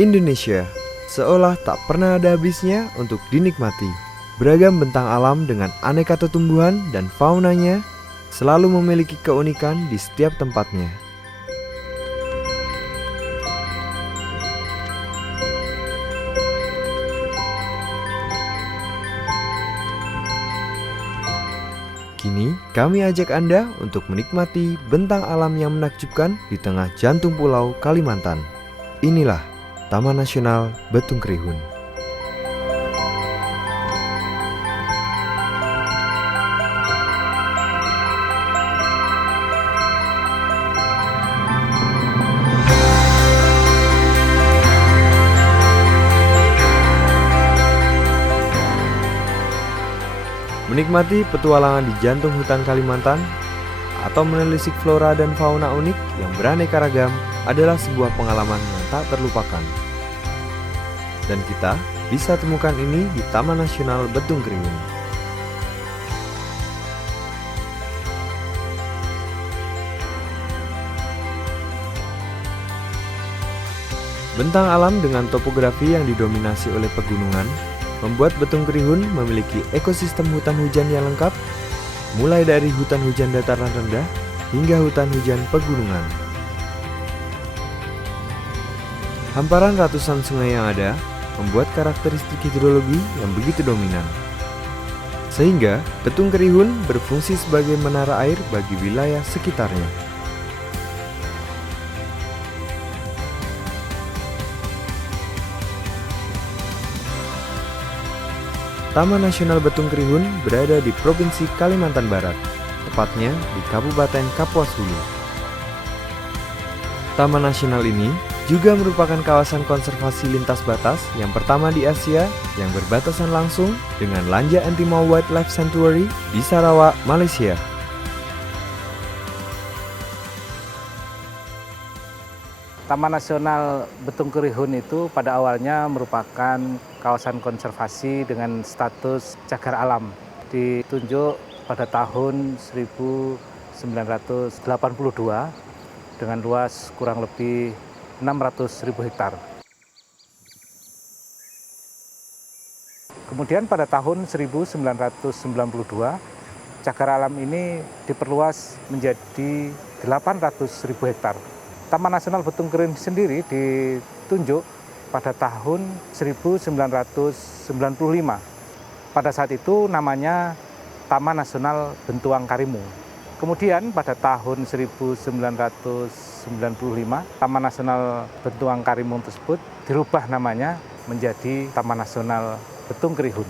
Indonesia seolah tak pernah ada habisnya untuk dinikmati. Beragam bentang alam dengan aneka tumbuhan dan faunanya selalu memiliki keunikan di setiap tempatnya. Kini kami ajak Anda untuk menikmati bentang alam yang menakjubkan di tengah jantung pulau Kalimantan. Inilah Taman Nasional Betung Kerihun. Menikmati petualangan di jantung hutan Kalimantan atau menelisik flora dan fauna unik yang beraneka ragam adalah sebuah pengalaman yang tak terlupakan. Dan kita bisa temukan ini di Taman Nasional Betung Kerihun. Bentang alam dengan topografi yang didominasi oleh pegunungan membuat Betung Kerihun memiliki ekosistem hutan hujan yang lengkap, mulai dari hutan hujan dataran rendah hingga hutan hujan pegunungan. Hamparan ratusan sungai yang ada membuat karakteristik hidrologi yang begitu dominan. Sehingga Betung Kerihun berfungsi sebagai menara air bagi wilayah sekitarnya. Taman Nasional Betung Kerihun berada di Provinsi Kalimantan Barat, tepatnya di Kabupaten Kapuas Hulu. Taman Nasional ini juga merupakan kawasan konservasi lintas batas yang pertama di Asia yang berbatasan langsung dengan Lanja Antimau Wildlife Sanctuary di Sarawak, Malaysia. Taman Nasional Betung Kerihun itu pada awalnya merupakan kawasan konservasi dengan status cagar alam. Ditunjuk pada tahun 1982 dengan luas kurang lebih 600.000 hektar. Kemudian pada tahun 1992, cagar alam ini diperluas menjadi 800.000 hektar. Taman Nasional Betung Kerihun sendiri ditunjuk pada tahun 1995. Pada saat itu namanya Taman Nasional Bentuang Karimun. Kemudian pada tahun 1995, Taman Nasional Bentuang Karimun tersebut dirubah namanya menjadi Taman Nasional Betung Kerihun.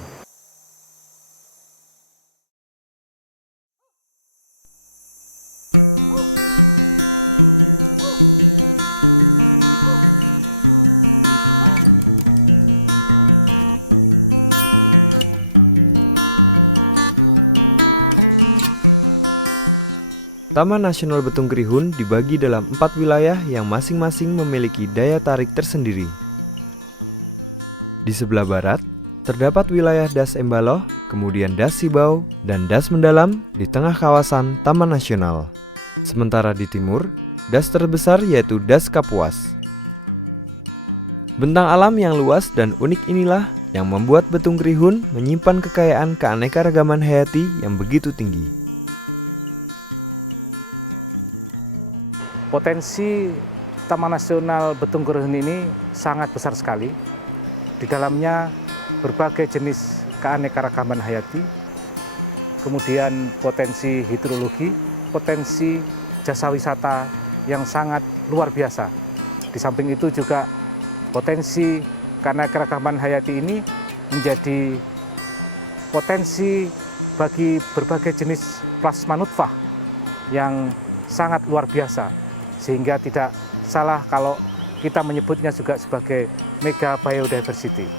Taman Nasional Betung Kerihun dibagi dalam 4 wilayah yang masing-masing memiliki daya tarik tersendiri. Di sebelah barat, terdapat wilayah Das Embaloh, kemudian Das Sibau, dan Das Mendalam di tengah kawasan Taman Nasional. Sementara di timur, das terbesar yaitu Das Kapuas. Bentang alam yang luas dan unik inilah yang membuat Betung Kerihun menyimpan kekayaan keanekaragaman hayati yang begitu tinggi. Potensi Taman Nasional Betung Kerihun ini sangat besar sekali. Di dalamnya berbagai jenis keanekaragaman hayati, kemudian potensi hidrologi, potensi jasa wisata yang sangat luar biasa. Di samping itu juga potensi keanekaragaman hayati ini menjadi potensi bagi berbagai jenis plasma nutfah yang sangat luar biasa. Sehingga tidak salah kalau kita menyebutnya juga sebagai mega biodiversity.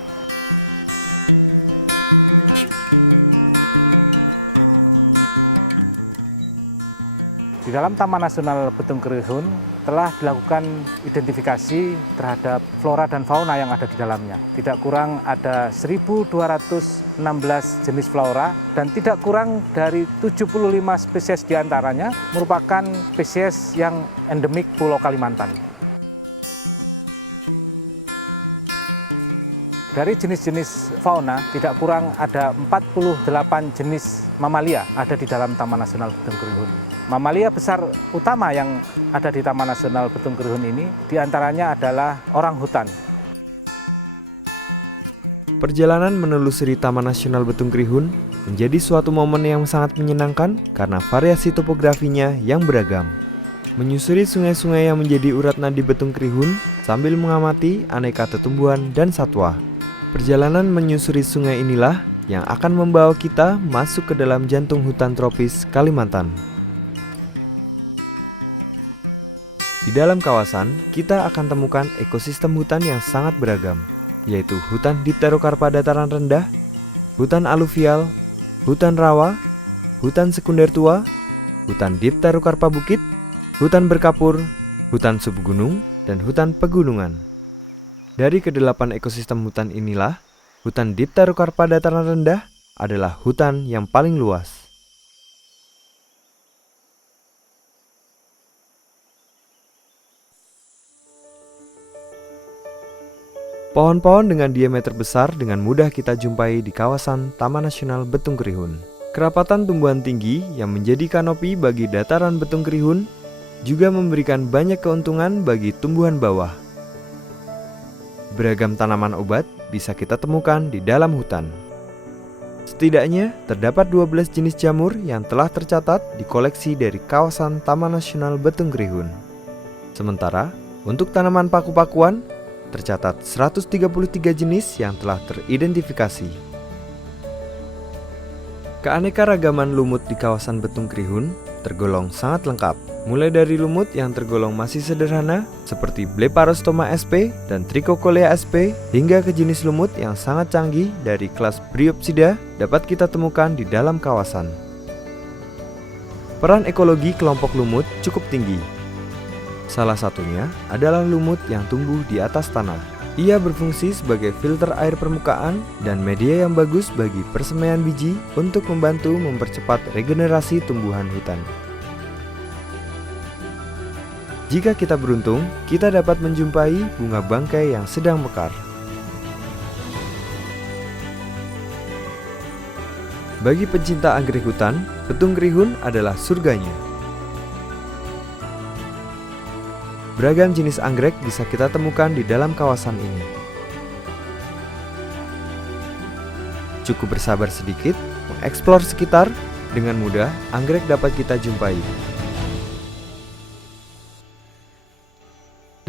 Di dalam Taman Nasional Betung Kerihun telah dilakukan identifikasi terhadap flora dan fauna yang ada di dalamnya. Tidak kurang ada 1.216 jenis flora dan tidak kurang dari 75 spesies diantaranya merupakan spesies yang endemik Pulau Kalimantan. Dari jenis-jenis fauna, tidak kurang ada 48 jenis mamalia ada di dalam Taman Nasional Betung Kerihun. Mamalia besar utama yang ada di Taman Nasional Betung Kerihun ini diantaranya adalah orang hutan. Perjalanan menelusuri Taman Nasional Betung Kerihun menjadi suatu momen yang sangat menyenangkan karena variasi topografinya yang beragam. Menyusuri sungai-sungai yang menjadi urat nadi Betung Kerihun sambil mengamati aneka tumbuhan dan satwa. Perjalanan menyusuri sungai inilah yang akan membawa kita masuk ke dalam jantung hutan tropis Kalimantan. Di dalam kawasan, kita akan temukan ekosistem hutan yang sangat beragam, yaitu hutan dipterokarpa dataran rendah, hutan aluvial, hutan rawa, hutan sekunder tua, hutan dipterokarpa bukit, hutan berkapur, hutan subgunung, dan hutan pegunungan. Dari kedelapan ekosistem hutan inilah, hutan dipterokarpa dataran rendah adalah hutan yang paling luas. Pohon-pohon dengan diameter besar dengan mudah kita jumpai di kawasan Taman Nasional Betung Kerihun. Kerapatan tumbuhan tinggi yang menjadi kanopi bagi dataran Betung Kerihun juga memberikan banyak keuntungan bagi tumbuhan bawah. Beragam tanaman obat bisa kita temukan di dalam hutan. Setidaknya terdapat 12 jenis jamur yang telah tercatat di koleksi dari kawasan Taman Nasional Betung Kerihun. Sementara untuk tanaman paku-pakuan tercatat 133 jenis yang telah teridentifikasi. Keanekaragaman lumut di kawasan Betung Kerihun tergolong sangat lengkap, mulai dari lumut yang tergolong masih sederhana seperti Bleparostoma sp dan Trichocolea sp hingga ke jenis lumut yang sangat canggih dari kelas Bryopsida dapat kita temukan di dalam kawasan. Peran ekologi kelompok lumut cukup tinggi. Salah satunya adalah lumut yang tumbuh di atas tanah. Ia berfungsi sebagai filter air permukaan dan media yang bagus bagi persemaian biji untuk membantu mempercepat regenerasi tumbuhan hutan. Jika kita beruntung, kita dapat menjumpai bunga bangkai yang sedang mekar. Bagi pencinta anggrek hutan, Betung Kerihun adalah surganya. Beragam jenis anggrek bisa kita temukan di dalam kawasan ini. Cukup bersabar sedikit, mengeksplor sekitar, dengan mudah anggrek dapat kita jumpai.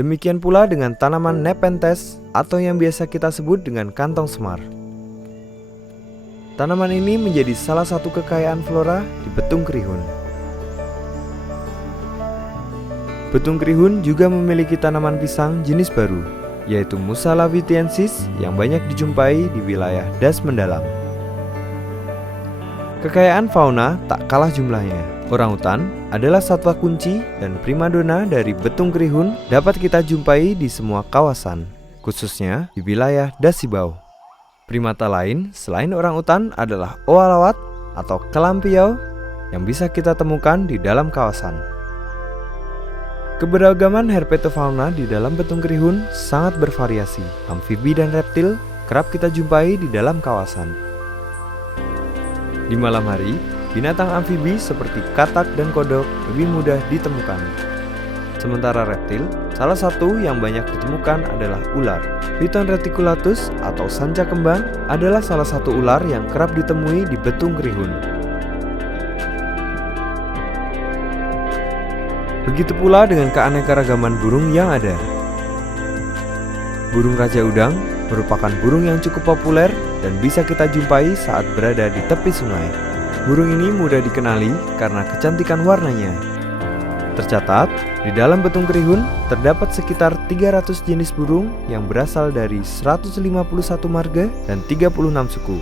Demikian pula dengan tanaman Nepenthes atau yang biasa kita sebut dengan kantong semar. Tanaman ini menjadi salah satu kekayaan flora di Betung Kerihun. Betung Kerihun juga memiliki tanaman pisang jenis baru, yaitu Musala vitiensis yang banyak dijumpai di wilayah das mendalam. Kekayaan fauna tak kalah jumlahnya. Orangutan adalah satwa kunci dan primadona dari Betung Kerihun dapat kita jumpai di semua kawasan, khususnya di wilayah Dasibau. Primata lain selain orangutan adalah oalawat atau kelampiau yang bisa kita temukan di dalam kawasan. Keberagaman herpetofauna di dalam Betung Kerihun sangat bervariasi. Amfibi dan reptil kerap kita jumpai di dalam kawasan. Di malam hari, binatang amfibi seperti katak dan kodok lebih mudah ditemukan. Sementara reptil, salah satu yang banyak ditemukan adalah ular. Python reticulatus atau sanca kembang adalah salah satu ular yang kerap ditemui di Betung Kerihun. Begitu pula dengan keanekaragaman burung yang ada. Burung raja udang merupakan burung yang cukup populer dan bisa kita jumpai saat berada di tepi sungai. Burung ini mudah dikenali karena kecantikan warnanya. Tercatat, di dalam Betung Kerihun terdapat sekitar 300 jenis burung yang berasal dari 151 marga dan 36 suku.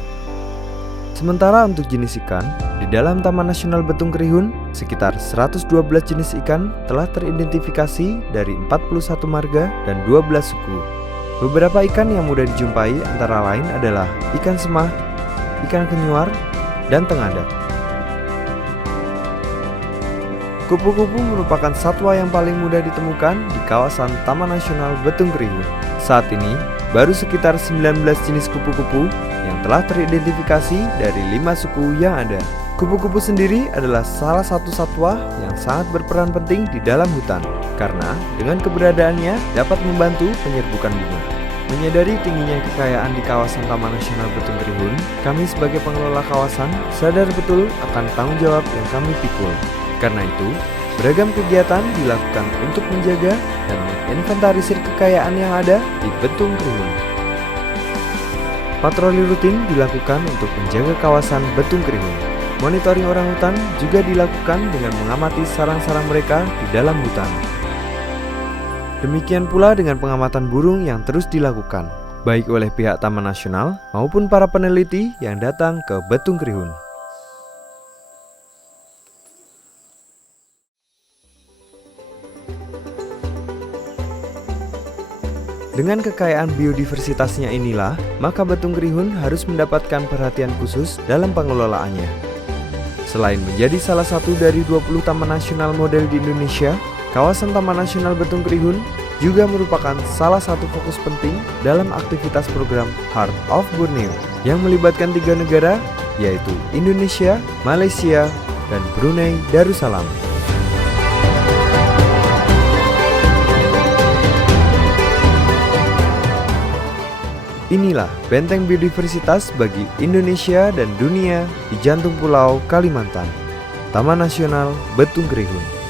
Sementara untuk jenis ikan, di dalam Taman Nasional Betung Kerihun, sekitar 112 jenis ikan telah teridentifikasi dari 41 marga dan 12 suku. Beberapa ikan yang mudah dijumpai antara lain adalah ikan semah, ikan kenyuar, dan tengadak. Kupu-kupu merupakan satwa yang paling mudah ditemukan di kawasan Taman Nasional Betung Kerihun. Saat ini, baru sekitar 19 jenis kupu-kupu yang telah teridentifikasi dari 5 suku yang ada. Kupu-kupu sendiri adalah salah satu satwa yang sangat berperan penting di dalam hutan, karena dengan keberadaannya dapat membantu penyerbukan bunga. Menyadari tingginya kekayaan di kawasan Taman Nasional Betung Kerihun, kami sebagai pengelola kawasan sadar betul akan tanggung jawab yang kami pikul. Karena itu, beragam kegiatan dilakukan untuk menjaga dan menginventarisir kekayaan yang ada di Betung Kerihun. Patroli rutin dilakukan untuk menjaga kawasan Betung Kerihun. Monitoring orangutan juga dilakukan dengan mengamati sarang-sarang mereka di dalam hutan. Demikian pula dengan pengamatan burung yang terus dilakukan, baik oleh pihak Taman Nasional maupun para peneliti yang datang ke Betung Kerihun. Dengan kekayaan biodiversitasnya inilah, maka Betung Kerihun harus mendapatkan perhatian khusus dalam pengelolaannya. Selain menjadi salah satu dari 20 taman nasional model di Indonesia, kawasan Taman Nasional Betung Kerihun juga merupakan salah satu fokus penting dalam aktivitas program Heart of Borneo yang melibatkan 3 negara, yaitu Indonesia, Malaysia, dan Brunei Darussalam. Inilah benteng biodiversitas bagi Indonesia dan dunia di jantung Pulau Kalimantan, Taman Nasional Betung Kerihun.